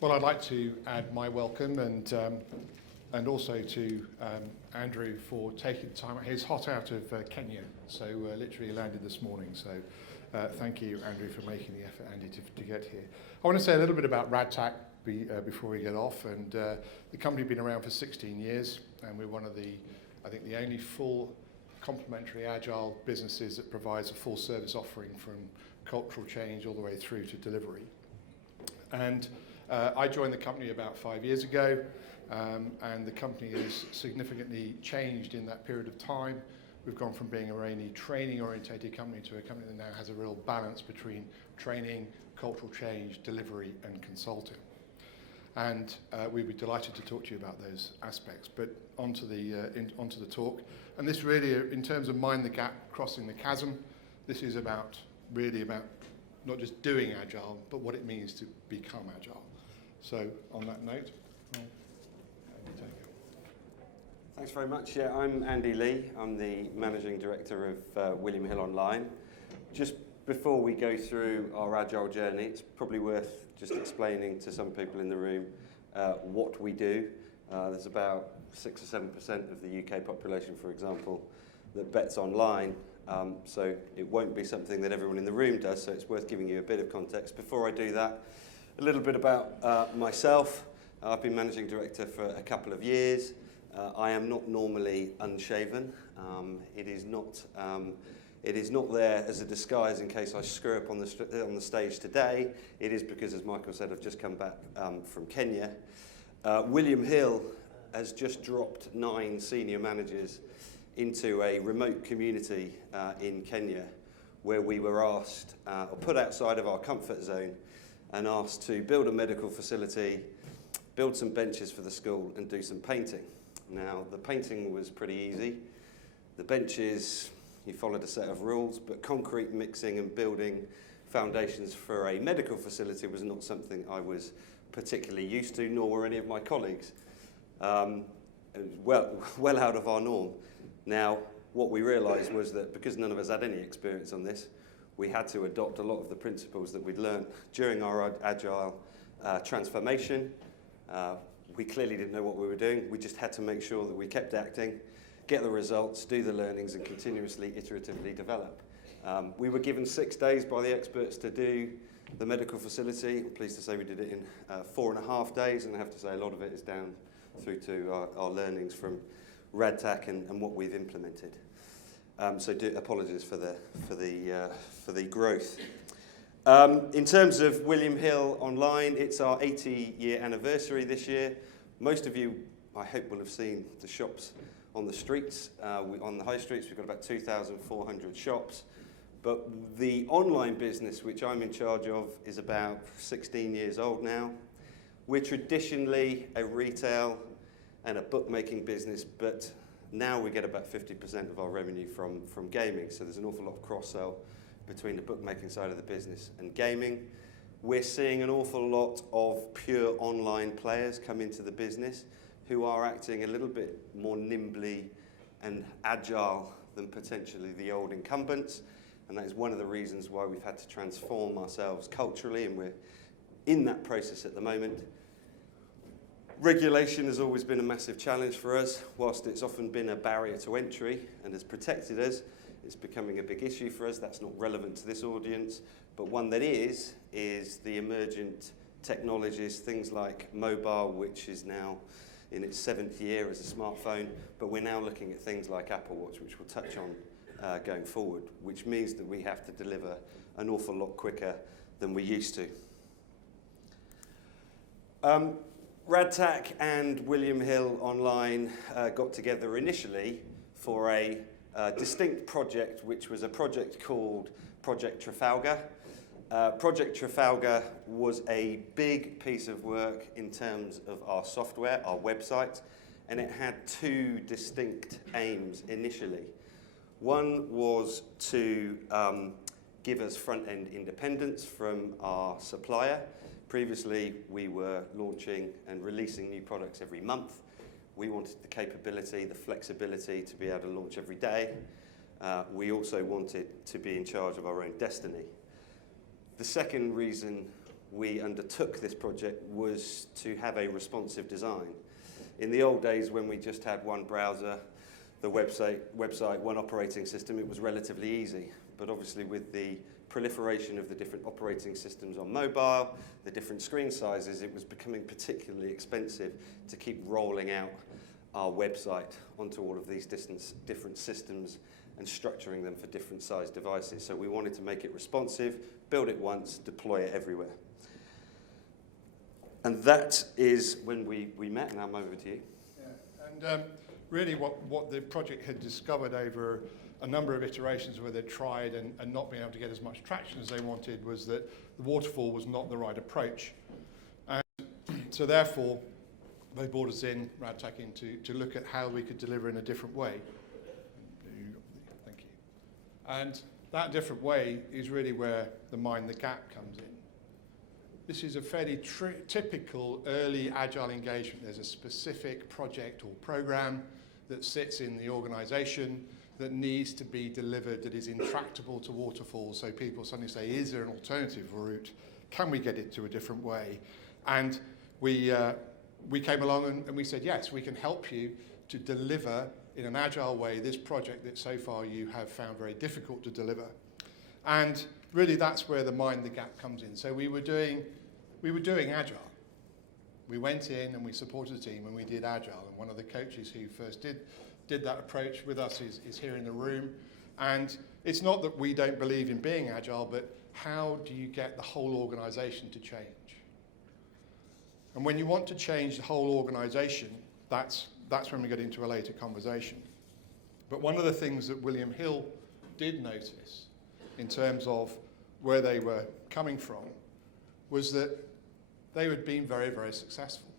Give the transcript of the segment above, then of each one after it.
Well, I'd like to add my welcome and also to Andrew for taking the time. He's hot out of Kenya, so literally landed this morning. So thank you, Andrew, for making the effort, Andy, to get here. I want to say a little bit about Radtac before we get off. And the company has been around for 16 years, and we're one of the, I think, the only full complementary agile businesses that provides a full service offering from cultural change all the way through to delivery. And I joined the company about 5 years ago, and the company has significantly changed in that period of time. We've gone from being a really training-orientated company to a company that now has a real balance between training, cultural change, delivery, and consulting. And we'd be delighted to talk to you about those aspects. But onto the talk. And this really, in terms of Mind the Gap, Crossing the Chasm, this is really about not just doing Agile, but what it means to become Agile. So on that note, Andy, take it. Thanks very much. Yeah, I'm Andy Lee. I'm the Managing Director of William Hill Online. Just before we go through our Agile journey, it's probably worth just explaining to some people in the room what we do. There's about 6 or 7% of the UK population, for example, that bets online. So it won't be something that everyone in the room does, so it's worth giving you a bit of context. Before I do that, a little bit about myself. I've been Managing Director for a couple of years. I am not normally unshaven. It is not there as a disguise in case I screw up on the stage today. It is because, as Michael said, I've just come back from Kenya. William Hill has just dropped 9 senior managers into a remote community in Kenya, where we were asked, or put outside of our comfort zone, and asked to build a medical facility, build some benches for the school, and do some painting. Now, the painting was pretty easy. The benches, you followed a set of rules, but concrete mixing and building foundations for a medical facility was not something I was particularly used to, nor were any of my colleagues. Well out of our norm. Now, what we realised was that because none of us had any experience on this, we had to adopt a lot of the principles that we'd learned during our Agile transformation. We clearly didn't know what we were doing. We just had to make sure that we kept acting, get the results, do the learnings, and continuously, iteratively develop. We were given 6 days by the experts to do the medical facility. I'm pleased to say we did it in 4.5 days, and I have to say a lot of it is down through to our learnings from Radtac and what we've implemented. So apologies for the growth. In terms of William Hill Online, it's our 80-year anniversary this year. Most of you, I hope, will have seen the shops on the streets. On the high streets, we've got about 2,400 shops. But the online business, which I'm in charge of, is about 16 years old now. We're traditionally a retail and a bookmaking business, but now we get about 50% of our revenue from gaming. So there's an awful lot of cross-sell between the bookmaking side of the business and gaming. We're seeing an awful lot of pure online players come into the business who are acting a little bit more nimbly and agile than potentially the old incumbents. And that is one of the reasons why we've had to transform ourselves culturally, and we're in that process at the moment. Regulation has always been a massive challenge for us. Whilst it's often been a barrier to entry and has protected us, it's becoming a big issue for us. That's not relevant to this audience, but one that is the emergent technologies, things like mobile, which is now in its 7th year as a smartphone, but we're now looking at things like Apple Watch, which we'll touch on going forward, which means that we have to deliver an awful lot quicker than we used to. Radtac and William Hill Online got together initially for a distinct project, which was a project called Project Trafalgar. Project Trafalgar was a big piece of work in terms of our software, our website, and it had 2 distinct aims initially. One was to give us front-end independence from our supplier. Previously, we were launching and releasing new products every month. We wanted the capability, the flexibility to be able to launch every day. We also wanted to be in charge of our own destiny. The second reason we undertook this project was to have a responsive design. In the old days, when we just had one browser, the website, one operating system, it was relatively easy. But obviously with the proliferation of the different operating systems on mobile, the different screen sizes, it was becoming particularly expensive to keep rolling out our website onto all of these different systems and structuring them for different size devices. So we wanted to make it responsive, build it once, deploy it everywhere. And that is when we met, and I'm over to you. Yeah. And really what the project had discovered over a number of iterations where they tried and not being able to get as much traction as they wanted was that the waterfall was not the right approach. And so therefore, they brought us in, Radtac in, to look at how we could deliver in a different way. Thank you. And that different way is really where the Mind the Gap comes in. This is a fairly typical early Agile engagement. There's a specific project or program that sits in the organization that needs to be delivered, that is intractable to waterfall, so people suddenly say, is there an alternative route? Can we get it to a different way? And we came along and we said, yes, we can help you to deliver in an Agile way this project that so far you have found very difficult to deliver. And really that's where the Mind the Gap comes in. So we were doing Agile. We went in and we supported the team and we did Agile. And one of the coaches who first did that approach with us is here in the room. And it's not that we don't believe in being Agile, but how do you get the whole organization to change? And when you want to change the whole organization, that's when we get into a later conversation. But one of the things that William Hill did notice in terms of where they were coming from was that they had been very, very successful.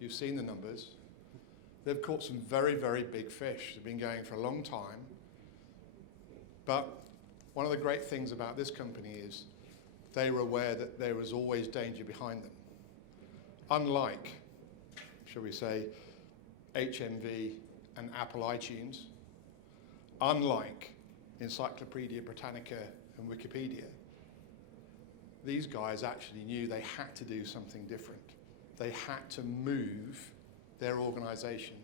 You've seen the numbers. They've caught some very, very big fish. They've been going for a long time. But one of the great things about this company is they were aware that there was always danger behind them. Unlike, shall we say, HMV and Apple iTunes, unlike Encyclopedia Britannica and Wikipedia, these guys actually knew they had to do something different. They had to move their organization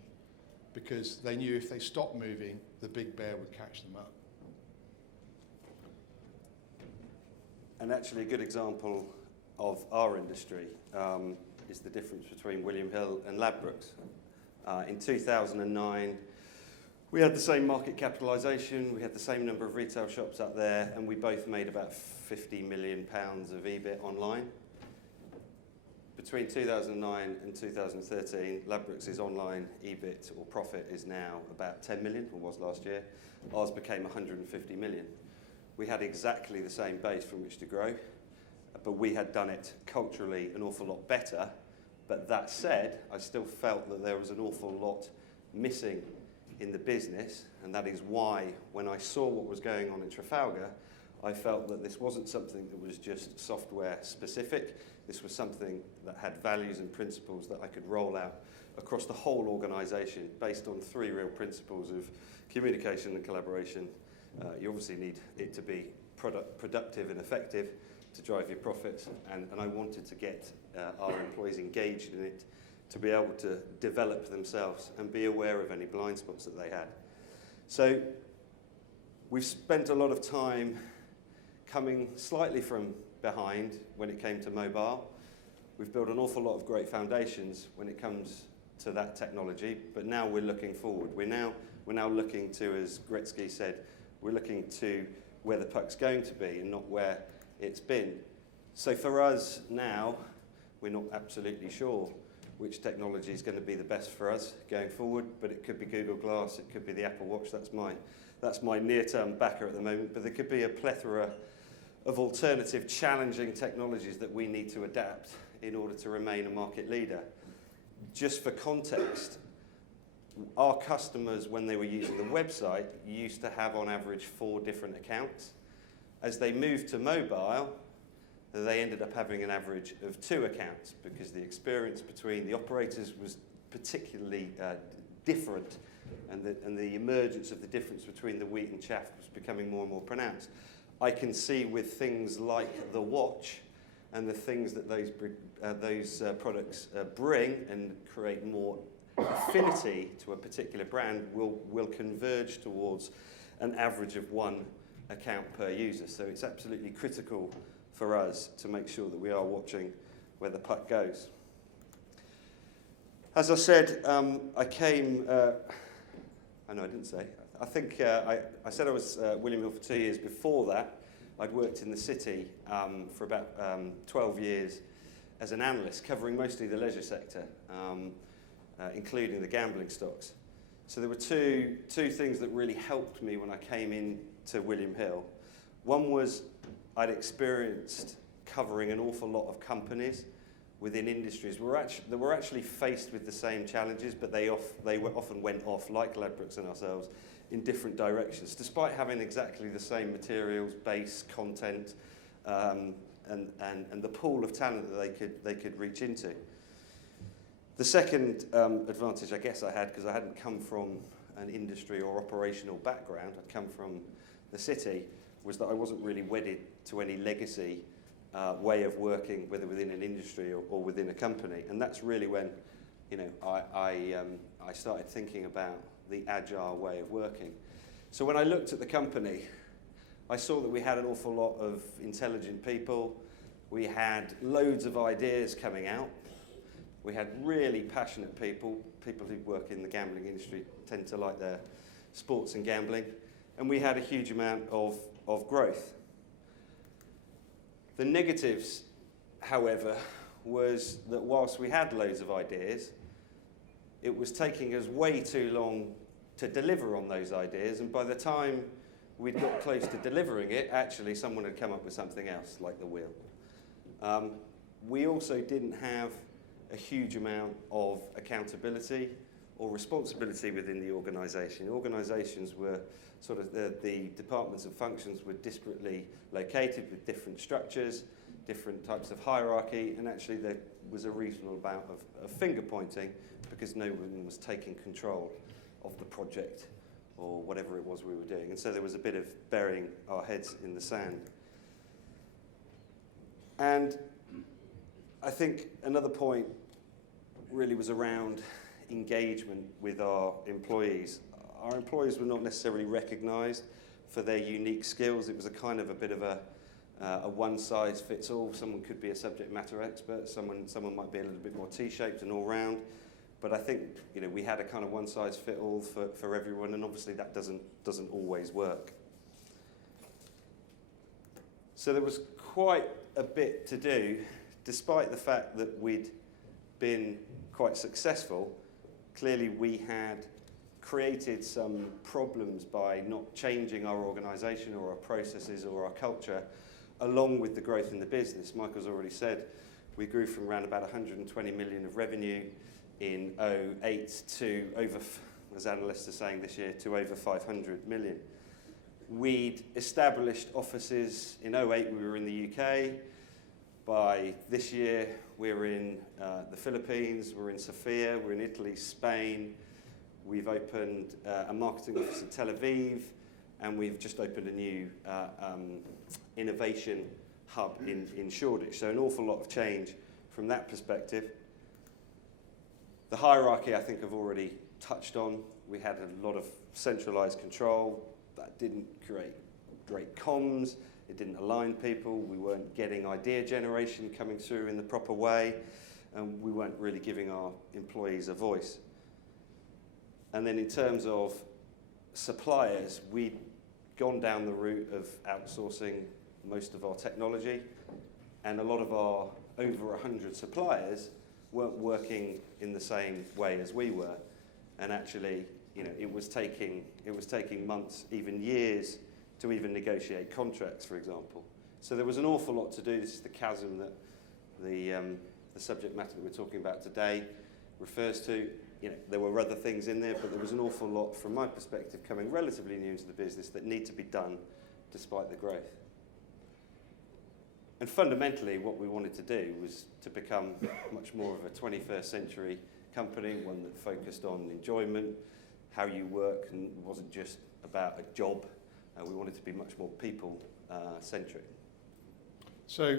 because they knew if they stopped moving, the big bear would catch them up. And actually a good example of our industry is the difference between William Hill and Ladbrokes. In 2009, we had the same market capitalisation, we had the same number of retail shops up there, and we both made about £50 million of EBIT online. Between 2009 and 2013, Ladbrokes' online EBIT or profit is now about 10 million, or was last year. Ours became 150 million. We had exactly the same base from which to grow, but we had done it culturally an awful lot better. But that said, I still felt that there was an awful lot missing in the business, and that is why when I saw what was going on in Trafalgar, I felt that this wasn't something that was just software specific. This was something that had values and principles that I could roll out across the whole organisation based on 3 real principles of communication and collaboration. You obviously need it to be productive and effective to drive your profits, and I wanted to get our employees engaged in it to be able to develop themselves and be aware of any blind spots that they had. So we've spent a lot of time coming slightly from behind when it came to mobile. We've built an awful lot of great foundations when it comes to that technology, but now we're looking forward. We're now looking to, as Gretzky said, we're looking to where the puck's going to be and not where it's been. So for us now, we're not absolutely sure which technology is going to be the best for us going forward, but it could be Google Glass, it could be the Apple Watch, that's my near-term backer at the moment, but there could be a plethora of alternative challenging technologies that we need to adapt in order to remain a market leader. Just for context, our customers, when they were using the website, used to have on average 4 different accounts. As they moved to mobile, they ended up having an average of 2 accounts because the experience between the operators was particularly different, and the emergence of the difference between the wheat and chaff was becoming more and more pronounced. I can see with things like the watch, and the things that those products bring and create more affinity to a particular brand will converge towards an average of one account per user. So it's absolutely critical for us to make sure that we are watching where the puck goes. As I said, I came, I know I didn't say, I think I said I was William Hill for 2 years. Before that, I'd worked in the city for about 12 years as an analyst, covering mostly the leisure sector, including the gambling stocks. So there were two things that really helped me when I came into William Hill. One was I'd experienced covering an awful lot of companies within industries that were actually faced with the same challenges, but they often went off, like Ladbrokes and ourselves, in different directions, despite having exactly the same materials, base, content, and the pool of talent that they could reach into. The second advantage I guess I had, because I hadn't come from an industry or operational background, I'd come from the city, was that I wasn't really wedded to any legacy way of working, whether within an industry or within a company. And that's really when, you know, I started thinking about the agile way of working. So when I looked at the company, I saw that we had an awful lot of intelligent people. We had loads of ideas coming out. We had really passionate people who work in the gambling industry tend to like their sports and gambling. And we had a huge amount of growth. The negatives, however, was that whilst we had loads of ideas, it was taking us way too long to deliver on those ideas, and by the time we'd got close to delivering it, actually someone had come up with something else, like the wheel. We also didn't have a huge amount of accountability or responsibility within the organisation. Organisations were sort of, the departments and functions were disparately located with different structures, different types of hierarchy, and actually there was a reasonable amount of finger pointing because no one was taking control of the project or whatever it was we were doing. And so there was a bit of burying our heads in the sand. And I think another point really was around engagement with our employees. Our employees were not necessarily recognised for their unique skills. It was a kind of a bit of a one-size-fits-all. Someone could be a subject matter expert, someone might be a little bit more T-shaped and all-round. But I think, you know, we had a kind of one-size-fit-all for everyone, and obviously that doesn't always work. So there was quite a bit to do, despite the fact that we'd been quite successful. Clearly we had created some problems by not changing our organisation or our processes or our culture along with the growth in the business. Michael's already said we grew from around about 120 million of revenue in 2008 to over, as analysts are saying this year, to over 500 million. We'd established offices in 2008, we were in the UK. By this year, we're in the Philippines, we're in Sofia, we're in Italy, Spain. We've opened a marketing office in Tel Aviv, and we've just opened a new innovation hub in Shoreditch. So an awful lot of change from that perspective. The hierarchy, I think I've already touched on. We had a lot of centralised control. That didn't create great comms. It didn't align people. We weren't getting idea generation coming through in the proper way, and we weren't really giving our employees a voice. And then in terms of suppliers, we'd gone down the route of outsourcing most of our technology, and a lot of our over 100 suppliers weren't working in the same way as we were. And actually, you know, it was taking months, even years, to even negotiate contracts, for example. So there was an awful lot to do. This is the chasm that the subject matter that we're talking about today refers to. You know, there were other things in there, but there was an awful lot, from my perspective, coming relatively new into the business that need to be done despite the growth. And fundamentally, what we wanted to do was to become much more of a 21st century company, one that focused on enjoyment, how you work, and wasn't just about a job. We wanted to be much more people-centric. So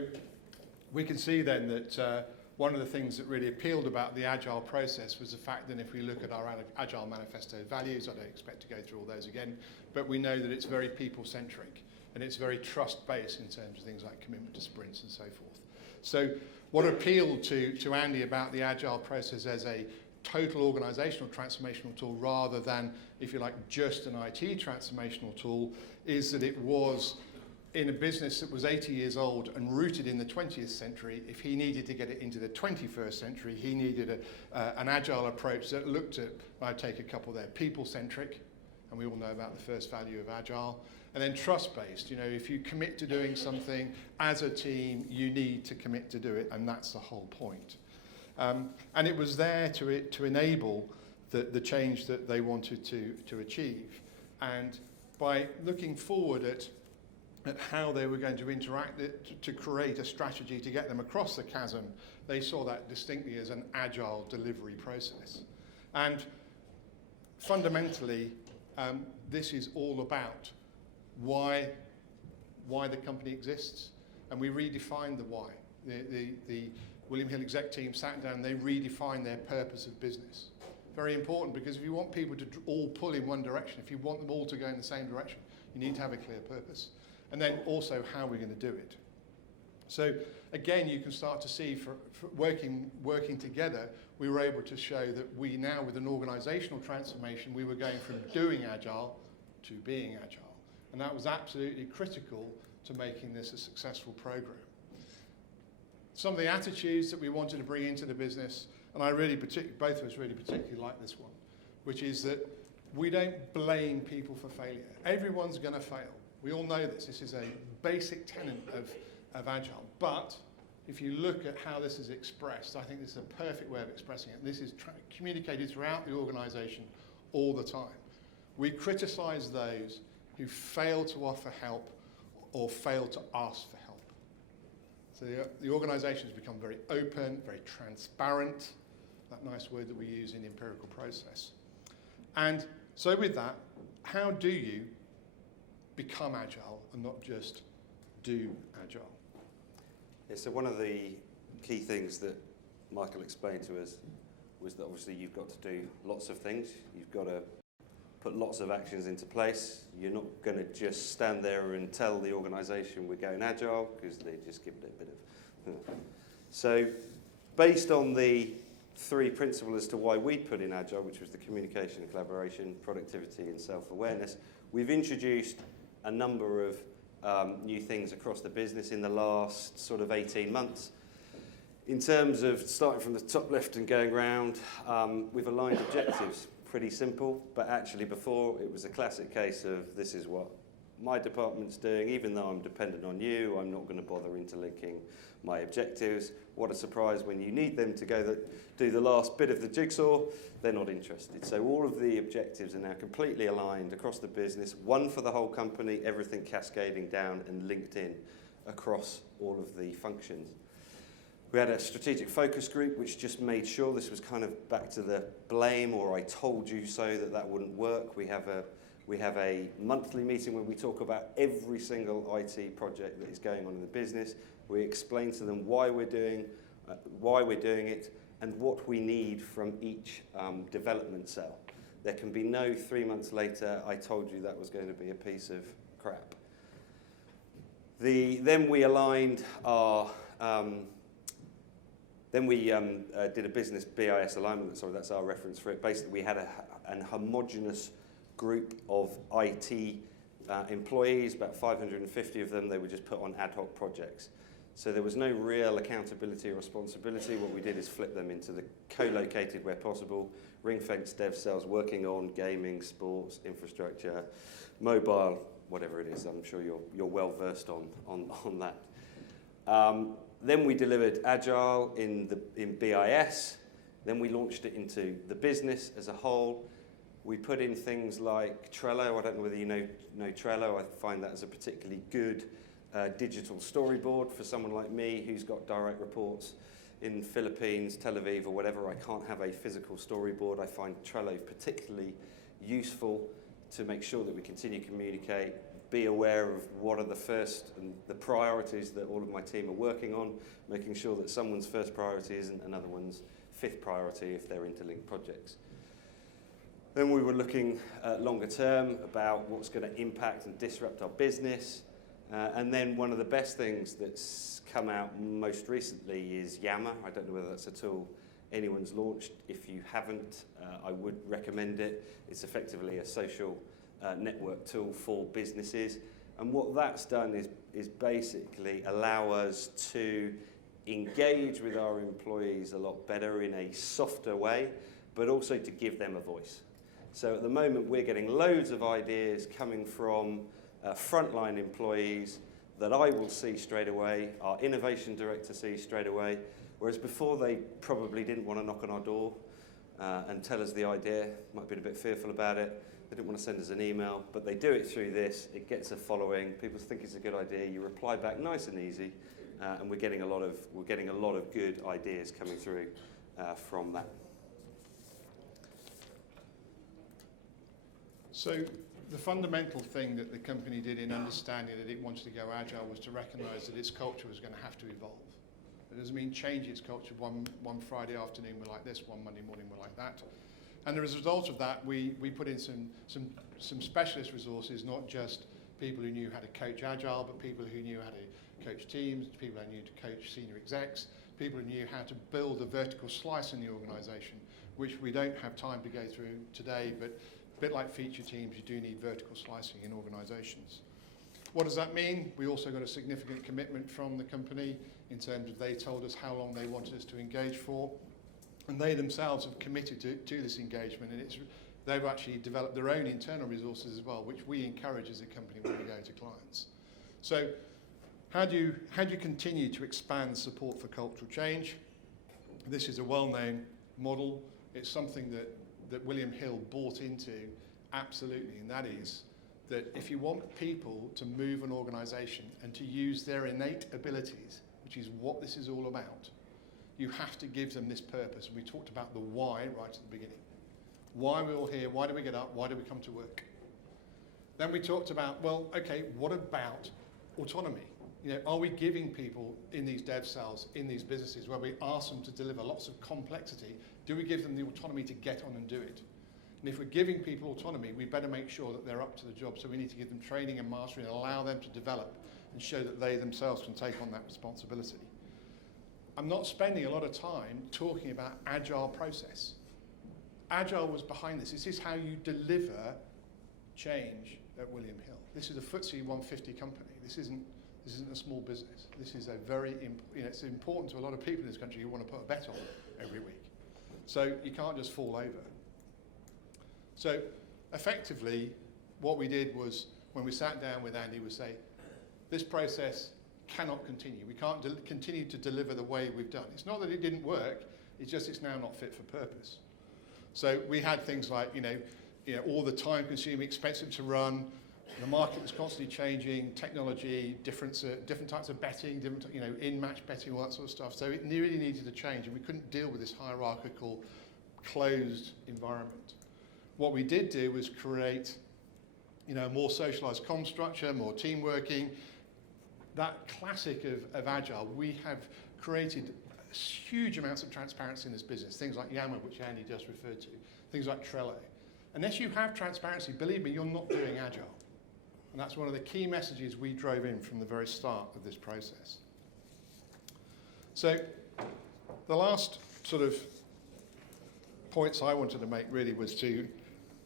we can see then that one of the things that really appealed about the Agile process was the fact that if we look at our Agile Manifesto values, I don't expect to go through all those again, but we know that it's very people-centric and it's very trust-based in terms of things like commitment to sprints and so forth. So what appealed to Andy about the Agile process as a total organisational transformational tool rather than, if you like, just an IT transformational tool is that it was in a business that was 80 years old and rooted in the 20th century. If he needed to get it into the 21st century, he needed an Agile approach that looked at, I'd take a couple there, people-centric, and we all know about the first value of Agile, and then trust-based. You know, if you commit to doing something as a team, you need to commit to do it, and that's the whole point. And it was there to enable the change that they wanted to achieve. And by looking forward at how they were going to interact to create a strategy to get them across the chasm, they saw that distinctly as an agile delivery process. And fundamentally, this is all about why the company exists, and we redefined the why. The William Hill exec team sat down and they redefined their purpose of business. Very important, because if you want people to all pull in one direction, if you want them all to go in the same direction, you need to have a clear purpose. And then also how we're going to do it. So again, you can start to see for working together, we were able to show that we now, with an organisational transformation, we were going from doing Agile to being Agile. And that was absolutely critical to making this a successful program. Some of the attitudes that we wanted to bring into the business, and both of us really particularly like this one, which is that we don't blame people for failure. Everyone's going to fail. We all know this. This is a basic tenet of Agile. But if you look at how this is expressed, I think this is a perfect way of expressing it. This is communicated throughout the organisation all the time. We criticise those who fail to offer help or fail to ask for help. So the organisation has become very open, very transparent, that nice word that we use in empirical process. And so with that, how do you become Agile and not just do Agile? Yeah, so one of the key things that Michael explained to us was that obviously you've got to do lots of things. You've got to put lots of actions into place. You're not going to just stand there and tell the organisation we're going Agile, because they just give it a bit of... So based on the three principles as to why we put in Agile, which was the communication, collaboration, productivity and self-awareness, we've introduced a number of new things across the business in the last sort of 18 months. In terms of starting from the top left and going round, we've aligned objectives. Pretty simple, but actually before it was a classic case of this is what my department's doing. Even though I'm dependent on you, I'm not going to bother interlinking my objectives. What a surprise when you need them to go do the last bit of the jigsaw, they're not interested. So all of the objectives are now completely aligned across the business, one for the whole company, everything cascading down and linked in across all of the functions. We had a strategic focus group which just made sure this was kind of back to the blame or I told you so that wouldn't work. We have a monthly meeting where we talk about every single IT project that is going on in the business. We explain to them why we're doing it and what we need from each development cell. There can be no 3 months later, I told you that was going to be a piece of crap. Then we aligned our... Then we did a business BIS alignment, sorry, that's our reference for it. Basically, we had an homogenous group of IT employees, about 550 of them. They were just put on ad hoc projects. So there was no real accountability or responsibility. What we did is flip them into the co-located where possible, ring-fenced dev cells working on gaming, sports, infrastructure, mobile, whatever it is. I'm sure you're well versed on that. Then we delivered Agile in BIS. Then we launched it into the business as a whole. We put in things like Trello. I don't know whether you know Trello. I find that as a particularly good digital storyboard for someone like me who's got direct reports in Philippines, Tel Aviv, or whatever. I can't have a physical storyboard. I find Trello particularly useful to make sure that we continue to communicate, be aware of what are the first and the priorities that all of my team are working on, making sure that someone's first priority isn't another one's fifth priority if they're interlinked projects. Then we were looking at longer term about what's going to impact and disrupt our business. And then one of the best things that's come out most recently is Yammer. I don't know whether that's a tool anyone's launched. If you haven't, I would recommend it. It's effectively a social network tool for businesses. And what that's done is basically allow us to engage with our employees a lot better in a softer way, but also to give them a voice. So at the moment, we're getting loads of ideas coming from frontline employees that I will see straight away, our innovation director sees straight away, whereas before they probably didn't want to knock on our door and tell us the idea, might have been a bit fearful about it, they didn't want to send us an email, but they do it through this, it gets a following, people think it's a good idea, you reply back nice and easy, and we're getting a lot of good ideas coming through from that. So the fundamental thing that the company did in understanding that it wanted to go agile was to recognise that its culture was going to have to evolve. It doesn't mean change its culture. One Friday afternoon we're like this, one Monday morning we're like that. And as a result of that, we put in some specialist resources, not just people who knew how to coach agile, but people who knew how to coach teams, people who knew to coach senior execs, people who knew how to build a vertical slice in the organisation, which we don't have time to go through today, but a bit like feature teams, you do need vertical slicing in organisations. What does that mean? We also got a significant commitment from the company in terms of they told us how long they wanted us to engage for, and they themselves have committed to this engagement, and they've actually developed their own internal resources as well, which we encourage as a company when we go to clients. So how do you continue to expand support for cultural change? This is a well-known model. It's something that William Hill bought into absolutely, and that is that if you want people to move an organisation and to use their innate abilities, which is what this is all about, you have to give them this purpose. And we talked about the why right at the beginning. Why we're all here, why do we get up, why do we come to work? Then we talked about, well, okay, what about autonomy? You know, are we giving people in these dev cells, in these businesses, where we ask them to deliver lots of complexity, do we give them the autonomy to get on and do it? And if we're giving people autonomy, we better make sure that they're up to the job. So we need to give them training and mastery and allow them to develop and show that they themselves can take on that responsibility. I'm not spending a lot of time talking about agile process. Agile was behind this. This is how you deliver change at William Hill. This is a FTSE 150 company. This isn't a small business. This is a very, it's important to a lot of people in this country who want to put a bet on every week. So you can't just fall over. So effectively, what we did was, when we sat down with Andy, we say, this process cannot continue. We can't continue to deliver the way we've done. It's not that it didn't work, it's just it's now not fit for purpose. So we had things like, all the time-consuming, expensive to run, the market was constantly changing, technology, different types of betting, in-match betting, all that sort of stuff. So it really needed to change, and we couldn't deal with this hierarchical, closed environment. What we did do was create, a more socialised comm structure, more team working. That classic of Agile, we have created huge amounts of transparency in this business. Things like Yammer, which Andy just referred to, things like Trello. Unless you have transparency, believe me, you're not doing Agile. And that's one of the key messages we drove in from the very start of this process. So the last sort of points I wanted to make really was to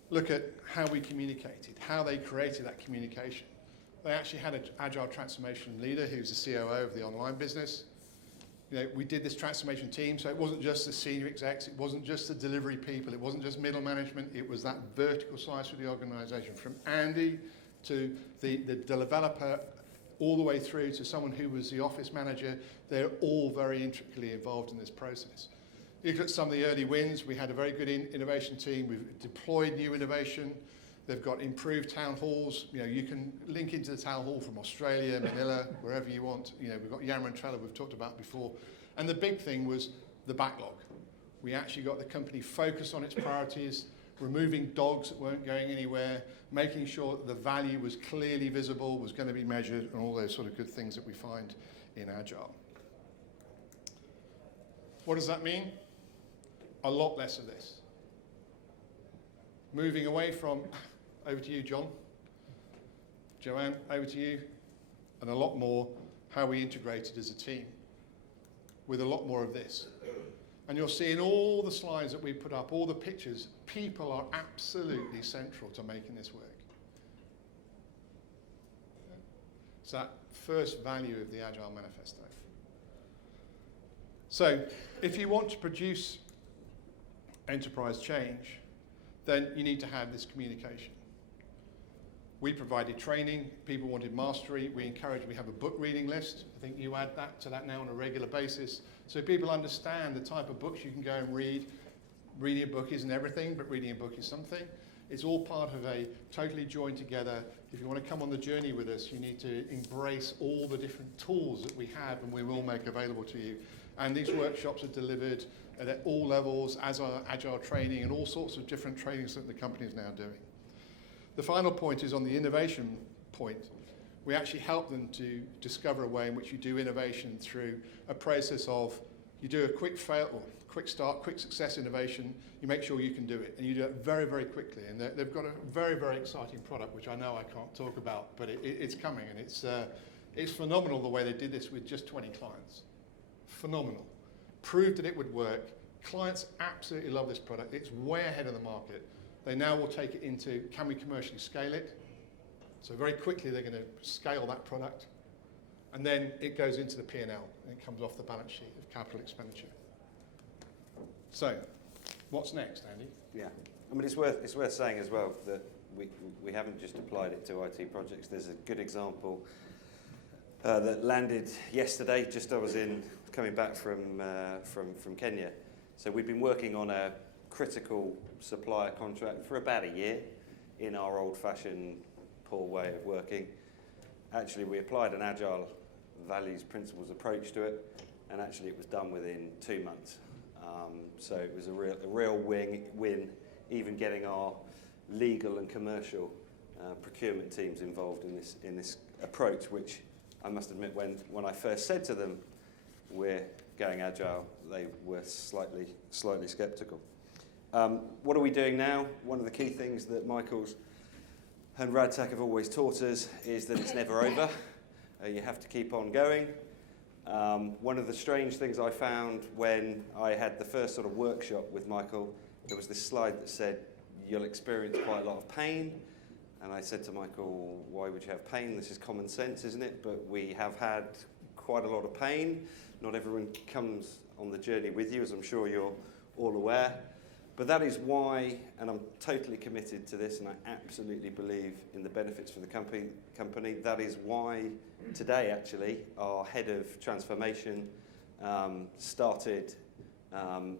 look at how we communicated, how they created that communication. They actually had an Agile transformation leader who's the COO of the online business. We did this transformation team, so it wasn't just the senior execs, it wasn't just the delivery people, it wasn't just middle management, it was that vertical slice of the organisation, from Andy to the developer, all the way through to someone who was the office manager. They're all very intricately involved in this process. You look at some of the early wins. We had a very good innovation team. We've deployed new innovation. They've got improved town halls. You can link into the town hall from Australia, Manila, wherever you want. We've got Yammer and Trello we've talked about before. And the big thing was the backlog. We actually got the company focused on its priorities. removing dogs that weren't going anywhere, making sure that the value was clearly visible, was going to be measured, and all those sort of good things that we find in Agile. What does that mean? A lot less of this. Moving away from, over to you, John. Joanne, over to you. And a lot more how we integrated as a team with a lot more of this. And you'll see in all the slides that we put up, all the pictures, people are absolutely central to making this work. It's that first value of the Agile Manifesto. So if you want to produce enterprise change, then you need to have this communication. We provided training, people wanted mastery, we have a book reading list. I think you add that to that now on a regular basis, so people understand the type of books you can go and read. Reading a book isn't everything, but reading a book is something. It's all part of a totally joined together. If you want to come on the journey with us, you need to embrace all the different tools that we have and we will make available to you. And these workshops are delivered at all levels, as are Agile training and all sorts of different trainings that the company is now doing. The final point is on the innovation point. We actually help them to discover a way in which you do innovation through a process of, you do a quick fail, or quick start, quick success innovation, you make sure you can do it, and you do it very, very quickly. And they've got a very, very exciting product, which I know I can't talk about, but it's coming, and it's phenomenal the way they did this with just 20 clients. Phenomenal. Proved that it would work. Clients absolutely love this product. It's way ahead of the market. They now will take it into, can we commercially scale it? So very quickly they're going to scale that product. And then it goes into the P&L, and it comes off the balance sheet of capital expenditure. So, what's next, Andy? Yeah, I mean, it's worth saying as well that we haven't just applied it to IT projects. There's a good example that landed yesterday. Just I was coming back from Kenya. So we've been working on a critical supplier contract for about a year in our old-fashioned, poor way of working. Actually, we applied an Agile values principles approach to it, and actually it was done within 2 months. So it was a real win, even getting our legal and commercial procurement teams involved in this approach, which I must admit, when I first said to them, we're going Agile, they were slightly sceptical. What are we doing now? One of the key things that Michael's and Radtac have always taught us is that it's never over. You have to keep on going. One of the strange things I found when I had the first sort of workshop with Michael, there was this slide that said, you'll experience quite a lot of pain. And I said to Michael, why would you have pain? This is common sense, isn't it? But we have had quite a lot of pain. Not everyone comes on the journey with you, as I'm sure you're all aware. But that is why, and I'm totally committed to this, and I absolutely believe in the benefits for the company. That is why today, actually, our head of transformation started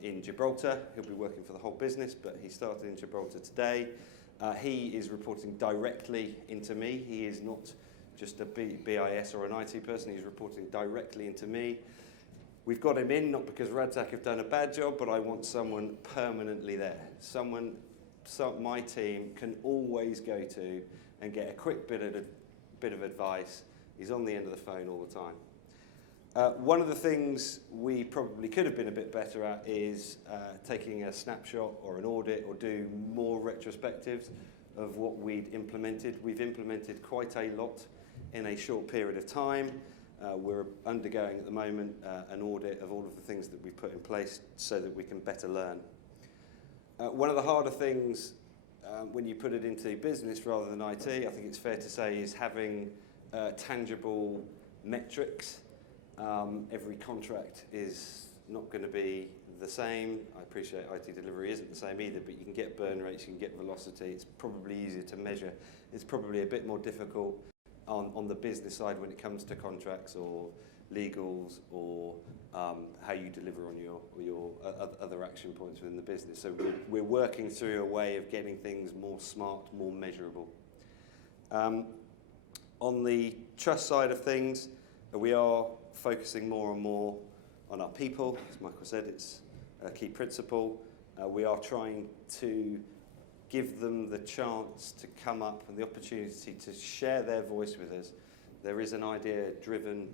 in Gibraltar. He'll be working for the whole business, but he started in Gibraltar today. He is reporting directly into me. He is not just a BIS or an IT person. He's reporting directly into me. We've got him in, not because Radtac have done a bad job, but I want someone permanently there. My team can always go to and get a quick bit of advice. He's on the end of the phone all the time. One of the things we probably could have been a bit better at is taking a snapshot or an audit or do more retrospectives of what we'd implemented. We've implemented quite a lot in a short period of time. We're undergoing at the moment an audit of all of the things that we've put in place so that we can better learn. One of the harder things when you put it into business rather than IT, I think it's fair to say, is having tangible metrics. Every contract is not going to be the same. I appreciate IT delivery isn't the same either, but you can get burn rates, you can get velocity. It's probably easier to measure. It's probably a bit more difficult on the business side when it comes to contracts or legals or how you deliver on your other action points within the business. So we're working through a way of getting things more smart, more measurable. On the trust side of things, we are focusing more and more on our people. As Michael said, it's a key principle. We are trying to give them the chance to come up and the opportunity to share their voice with us. There is an idea-driven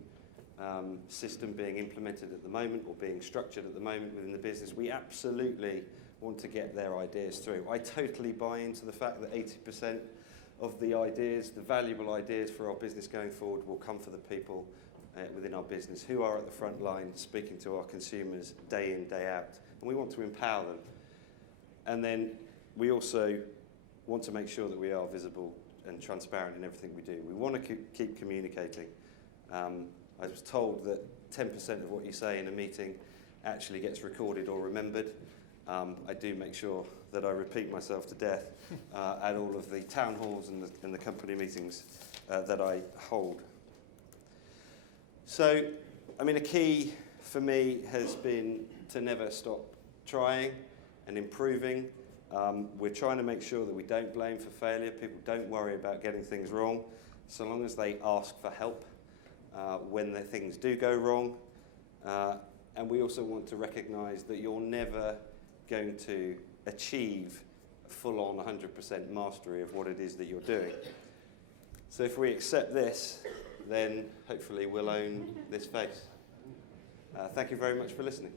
system being implemented at the moment, or being structured at the moment within the business. We absolutely want to get their ideas through. I totally buy into the fact that 80% of the ideas, the valuable ideas for our business going forward, will come for the people within our business who are at the front line speaking to our consumers day in, day out. And we want to empower them. And then we also want to make sure that we are visible and transparent in everything we do. We want to keep communicating. I was told that 10% of what you say in a meeting actually gets recorded or remembered. I do make sure that I repeat myself to death at all of the town halls and the company meetings that I hold. So, I mean, a key for me has been to never stop trying and improving. We're trying to make sure that we don't blame for failure. People don't worry about getting things wrong, so long as they ask for help when their things do go wrong. And we also want to recognise that you're never going to achieve full-on 100% mastery of what it is that you're doing. So if we accept this, then hopefully we'll own this space. Thank you very much for listening.